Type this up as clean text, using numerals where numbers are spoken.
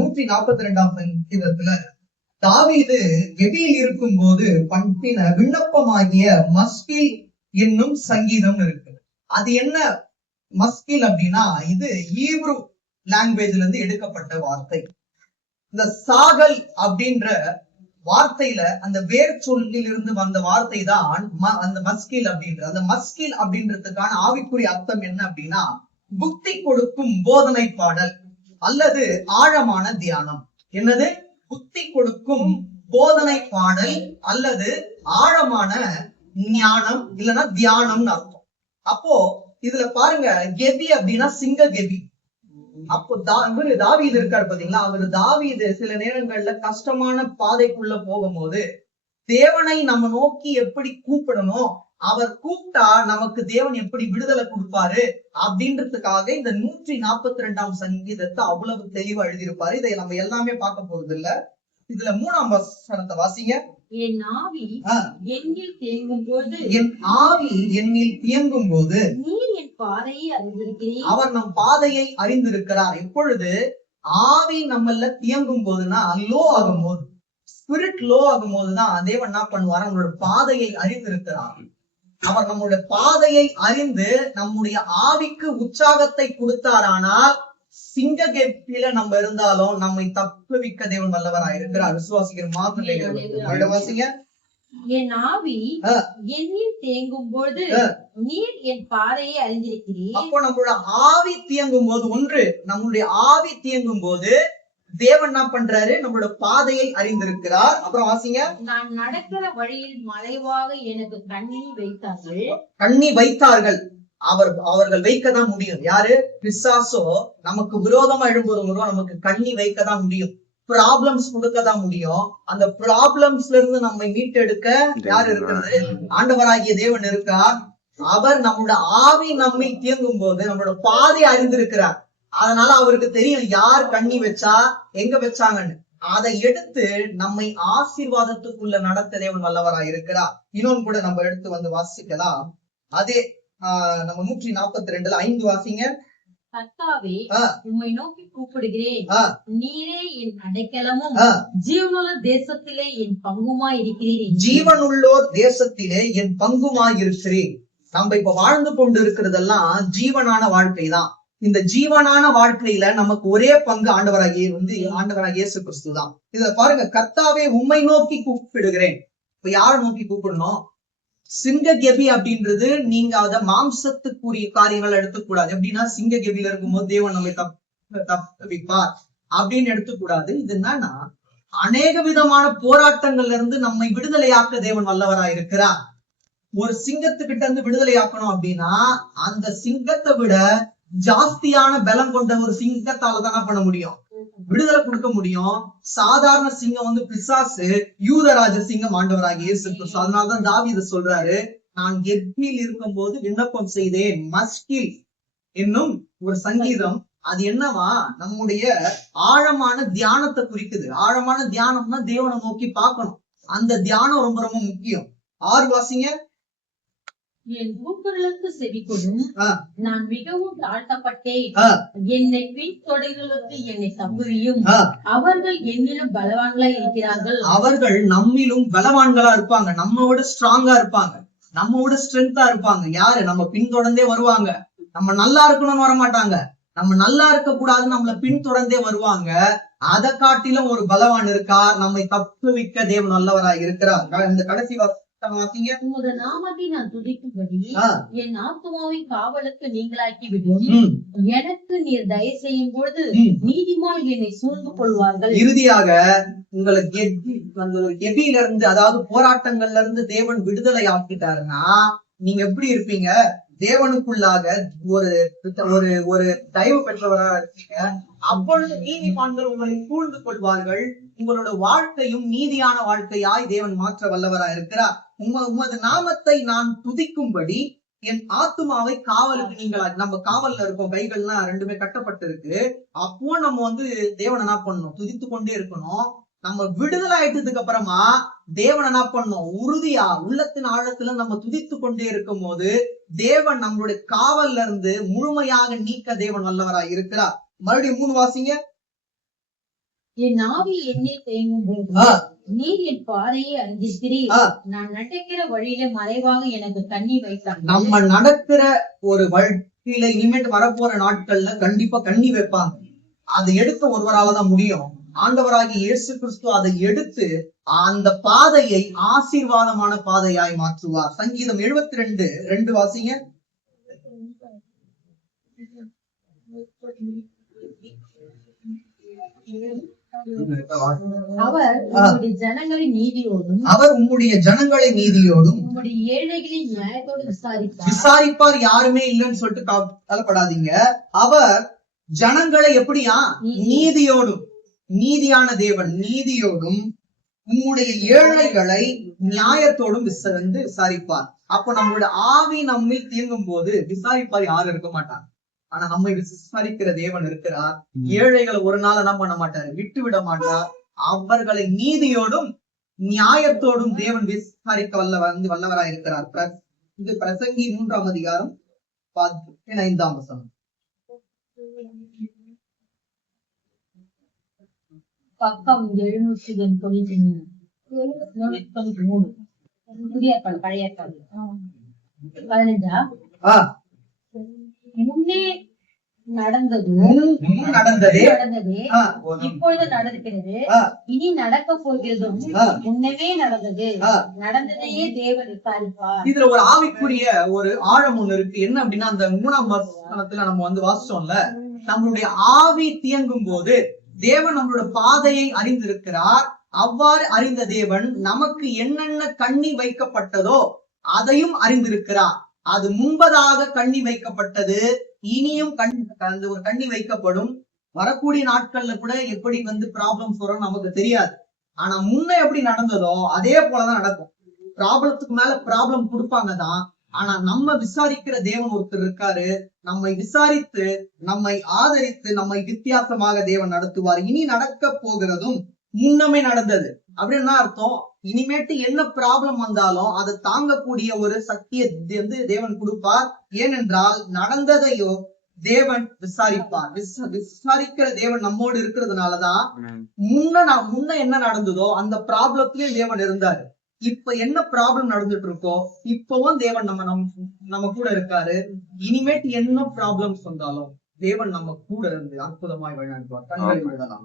142ஆம் சங்கீதத்துல தாவீது கெபியில் இருக்கும் போது பண்ணின விண்ணப்பமாகிய மஸ்கில் என்னும் சங்கீதம் இருக்கு. அது என்ன மஸ்கில் அப்படின்னா, இது ஈப்ரு லாங்குவேஜ்ல இருந்து எடுக்கப்பட்ட வார்த்தை. இந்த சாகல் அப்படின்ற வார்த்தையில அந்த வேர் சொல்லில் இருந்து வந்த வார்த்தை தான் அந்த மஸ்கில் அப்படின்ற. அந்த மஸ்கில் அப்படின்றதுக்கான ஆவிக்குரிய அர்த்தம் என்ன அப்படின்னா, புத்தி கொடுக்கும் போதனை பாடல் அல்லது ஆழமான தியானம். என்னது? புத்தி கொடுக்கும் போதனை பாடல் அல்லது ஆழமான ஞானம் இல்லைன்னா தியானம்னு அர்த்தம். அப்போ இதுல பாருங்க, கெபி அப்படின்னா சிங்க கெபி. அப்போ தாவீது இருக்காரு பாத்தீங்களா, அவரு தாவீது சில நேரங்கள்ல கஷ்டமான பாதைக்குள்ள போகும்போது தேவனை நம்ம நோக்கி எப்படி கூப்பிடணும், அவர் கூப்பிட்டா நமக்கு தேவன் எப்படி விடுதலை கொடுப்பாரு அப்படின்றதுக்காக இந்த 142ஆம் சங்கீதத்தை அவ்வளவு தெளிவா எழுதியிருப்பாரு. இதை நம்ம எல்லாமே பார்க்க போறது இல்ல. இதுல 3ஆம் வசனத்தை வாசிங்க. என் ஆவி என்னில் தேங்கும் போது, என் ஆவி என்னில் தியங்கும் போது நீர் என் பாதையை அறிந்திருக்கிறீர். அவர் நம் பாதையை அறிந்திருக்கிறார். எப்பொழுது ஆவி நம்மள தியங்கும் போதுன்னா, லோ ஆகும் போது, ஸ்பிரிட் லோ ஆகும் போதுதான் தேவன் என்ன பண்ணுவார், நம்மளோட பாதையை அறிந்திருக்கிறார். அவர் நம்முடைய பாதையை அறிந்து நம்முடைய ஆவிக்கு உற்சாகத்தை கொடுத்தாரானால், சிங்க கெப்பில நம்ம இருந்தாலும் நம்மை தப்புவிக்க தேவன் வல்லவராக இருக்கிறார். விசுவாசிக்கிற வாசிங்க. என் ஆவி என்னில் தேங்கும் போது நீர் என் பாதையை அறிந்திருக்கிறீர். அப்போ நம்மளோட ஆவி தியங்கும் போது, ஒன்று நம்மளுடைய ஆவி தியங்கும் போது தேவன் என்ன பண்றாரு, நம்மளோட பாதையை அறிந்திருக்கிறார். அப்புறம் வாசிங்க. நான் நடக்கிற வழியில் மறைவாக எனக்கு கண்ணி வைத்தார்கள். கண்ணி வைத்தார்கள். அவர்கள் வைக்கதான் முடியும். யாரு? பிசாசோ நமக்கு விரோதமா எழும்போது நமக்கு கண்ணி வைக்கதான் முடியும், ப்ராப்ளம்ஸ் கொடுக்கதான் முடியும். அந்த ப்ராப்ளம்ஸ்ல இருந்து நம்மை மீட்டெடுக்க யார் இருக்கிறது? ஆண்டவராகிய தேவன் இருக்கார். அவர் நம்மளோட ஆவி நம்மை தியங்கும் போது நம்மளோட பாதை அறிந்திருக்கிறார். அதனால அவருக்கு தெரியும் யார் கண்ணி வச்சா எங்க வச்சாங்கன்னு. அதை எடுத்து நம்மை ஆசீர்வாதத்துக்குள்ள நடத்த தேவன் வல்லவராய் இருக்கிறார். இன்னொன்னு கூட நம்ம எடுத்து வந்து வாசிக்கலாம். அதே நம்ம 142ல 5 வாசிங்க. கர்த்தாவே, உம்மை நோக்கி கூப்பிடுகிறேன். நீரே என் அடைக்கலமும் ஜீவனுள்ள தேசத்திலே என் பங்குமாய் இருக்கிறீர். ஜீவனுள்ளோர் தேசத்திலே என் பங்குமாய் இருக்கிறேன். நம்ம இப்ப வாழ்ந்து கொண்டு இருக்கிறதெல்லாம் ஜீவனான வாழ்க்கை தான். இந்த ஜீவனான வாழ்க்கையில நமக்கு ஒரே பங்கு ஆண்டவராகிய இயேசு கிறிஸ்து தான். இத பாருங்க, கர்த்தாவே உம்மை நோக்கி கூப்பிடுகிறேன். இப்ப யாரை நோக்கி கூப்பிடணும்? சிங்க கெபி அப்படின்றது நீங்க அத மாம்சத்துக்குரிய காரியங்கள் எடுத்துக்கூடாது. எப்படின்னா சிங்க கெபில இருக்கும்போது தேவன் நம்மை தப்பிப்பார் அப்படின்னு எடுத்துக்கூடாது. இது என்னன்னா, அநேக விதமான போராட்டங்கள்ல இருந்து நம்மை விடுதலையாக்க தேவன் வல்லவராய் இருக்கிறார். ஒரு சிங்கத்துக்கிட்ட இருந்து விடுதலையாக்கணும் அப்படின்னா அந்த சிங்கத்தை விட ஜாஸ்தியான பலம் கொண்ட ஒரு சிங்கத்தால தானே பண்ண முடியும், விடுதலை கொடுக்க முடியும். சாதாரண சிங்கம் வந்து பிசாசு, யூதராஜ சிங்கம் ஆண்டவராகிய இயேசு கிறிஸ்து. அதனாலதான் தாவீது சொல்றாரு, நான் கெபியில் இருக்கும் போது விண்ணப்பம் செய்தேன். மஸ்கில் என்னும் ஒரு சங்கீதம். அது என்னவா, நம்முடைய ஆழமான தியானத்தை குறிக்குது. ஆழமான தியானம்னா தேவனை நோக்கி பார்க்கணும். அந்த தியானம் ரொம்ப ரொம்ப முக்கியம். 6 வாசிங்க. என் கூக்குரலுக்கு செவிகொடும், நான் மிகவும் தாழ்த்தப்பட்டேன். என்னை பின்தொடர்களுக்கு என்னை தப்புவியும். அவர்கள் என்னிலும் பலவான்களா இருக்கிறார்கள். அவர்கள் நம்மிலும் பலவான்களா இருப்பாங்க, நம்மளோட ஸ்ட்ராங்கா இருப்பாங்க, நம்மளோட ஸ்ட்ரென்த்தா இருப்பாங்க. யாரு? நம்ம பின்தொடர்ந்தே வருவாங்க. நம்ம நல்லா இருக்கணும்னு வரமாட்டாங்க, நம்ம நல்லா இருக்க கூடாதுன்னு நம்மள பின்தொடர்ந்தே வருவாங்க. அதை காட்டிலும் ஒரு பலவான் இருக்கார், நம்மை தப்புவிக்க தேவன் நல்லவராய் இருக்கிறார். இந்த கடைசி உமது நாமத்தை நான் துதிக்கும்படி என் ஆத்துமாவின் காவலுக்கு நீங்களாக்கி விடும். எனக்கு நீர் தயவு செய்யும் பொழுது நீதிமான் என்னை சூழ்ந்து கொள்வார்கள். இறுதியாக உங்களுக்கு கெபியில இருந்து, அதாவது போராட்டங்கள்ல இருந்து தேவன் விடுதலை ஆக்கிட்டாருன்னா நீங்க எப்படி இருப்பீங்க? தேவனுக்குள்ளாக ஒரு ஒரு தயவு பெற்றவராக இருப்பீங்க. அப்பொழுது நீதிமான்கள் உங்களை சூழ்ந்து கொள்வார்கள். உங்களோட வாழ்க்கையும் நீதியான வாழ்க்கையாய் தேவன் மாற்ற வல்லவராய் இருக்கிறார். உமது நாமத்தை நான் துதிக்கும்படி என் ஆத்துமாவை காவலுக்கு நீங்களா. நம்ம காவல்ல இருக்கோம், கைகள்லாம் ரெண்டுமே கட்டப்பட்டு இருக்கு. அப்போ நம்ம வந்து தேவன் என்ன பண்ணணும்? துதித்து கொண்டே இருக்கணும். நம்ம விடுதலை ஆயிட்டதுக்கு அப்புறமா தேவன் என்ன பண்ணணும்? உறுதியா உள்ளத்தின் ஆழத்துல நம்ம துதித்து கொண்டே இருக்கும் போது தேவன் நம்மளுடைய காவல்ல இருந்து முழுமையாக நீக்க தேவன் வல்லவராய் இருக்கிறார். மறுபடியும் 3 வாசிங்க. என் ஆவி என்னில் தேங்கும் போது நீர் என் பாதையை அறிந்திருக்கிறீர். நான் நடக்கிற வழியில மறைவாக எனக்கு கண்ணி வைத்தார். நம்ம நடக்கிற ஒரு வழியில இனிமேட்டு வரப்போற நாட்கள்ல கண்டிப்பா கண்ணி வைப்பாங்க. அதை எடுக்க ஒருவரால தான் முடியும். ஆண்டவராகி இயேசு கிறிஸ்து அதை எடுத்து அந்த பாதையை ஆசீர்வாதமான பாதையாய் மாற்றுவார். சங்கீதம் 72:2 வாசிங்க. அவர் உம்முடைய ஜனங்களை நீதியோடும் உம்முடைய ஏழைகளின் நியாயத்தோடு விசாரிப்பார். யாருமே இல்லைன்னு சொல்லிட்டு கவலைப்படாதீங்க. அவர் ஜனங்களை எப்படியா? நீதியோடும், நீதியான தேவன் நீதியோடும் உம்முடைய ஏழைகளை நியாயத்தோடும் விசாரிப்பார். அப்போ நம்மளோட ஆவி நம்மை தீங்கும் போது விசாரிப்பார் யாரும் இருக்க மாட்டாங்க. ஆனா நம்மை விசாரிக்கிற தேவன் இருக்கிறார். ஏழைகளை ஒரு நாள் என்ன பண்ண மாட்டாரு, விட்டு விட மாட்டார். அவர்களை நீதியோடும் நியாயத்தோடும் தேவன் விசாரிக்க வல்லவராய் இருக்கிறார். இது பிரசங்கி 3ஆம் அதிகாரம் 5ஆம் வசனம். பக்கம் 793. புதிய பழைய 15. முன்னே நடந்தது இப்பொழுது நடக்கிறது, இனி நடக்க போகிறதும் முன்னமே நடந்தது. நடந்ததையே தேவன் விசாரிப்பார். இதுல ஒரு ஆவிக்குரிய ஒரு ஆழம் ஒண்ணு இருக்கு. என்ன அப்படின்னா, அந்த 3ஆம் வசனத்துல நம்ம வாசிச்சோம்ல, நம்மளுடைய ஆவி தியங்கும் போது தேவன் நம்மளோட பாதையை அறிந்திருக்கிறார். அவ்வாறு அறிந்த தேவன் நமக்கு என்னென்ன கண்ணி வைக்கப்பட்டதோ அதையும் அறிந்திருக்கிறார். அது முன்பதாக கண்ணி வைக்கப்பட்டது, இனியும் ஒரு கண்ணி வைக்கப்படும். வரக்கூடிய நாட்கள்ல கூட எப்படி ப்ராப்ளம்ஸ் வரும் நமக்கு தெரியாது. ஆனா முன்ன எப்படி நடந்ததோ அதே போலதான் நடக்கும். ப்ராப்ளத்துக்கு மேல ப்ராப்ளம் கொடுப்பாங்க தான். ஆனா நம்ம விசாரிக்கிற தேவன் ஒருத்தர் இருக்காரு. நம்மை விசாரித்து, நம்மை ஆதரித்து, நம்மை வித்தியாசமாக தேவன் நடத்துவார். இனி நடக்க போகிறதும் முன்னமே நடந்தது அப்படின்னா அர்த்தம், இனிமேட்டு என்ன ப்ராப்ளம் வந்தாலும் அதை தாங்கக்கூடிய ஒரு சக்தியை தேவன் கொடுப்பார். ஏனென்றால் நடந்ததையோ தேவன் விசாரிப்பார். விசாரிக்கிற தேவன் நம்மோடு இருக்கிறதுனாலதான் முன்ன என்ன நடந்ததோ அந்த ப்ராப்ளத்திலயும் தேவன் இருந்தாரு. இப்ப என்ன ப்ராப்ளம் நடந்துட்டு இருக்கோ இப்பவும் தேவன் நம்ம கூட இருக்காரு. இனிமேட்டு என்ன ப்ராப்ளம்ஸ் வந்தாலும் தேவன் நம்ம கூட இருந்து அற்புதமாய் வழிநடத்துவார். கண்களை விடலாம்.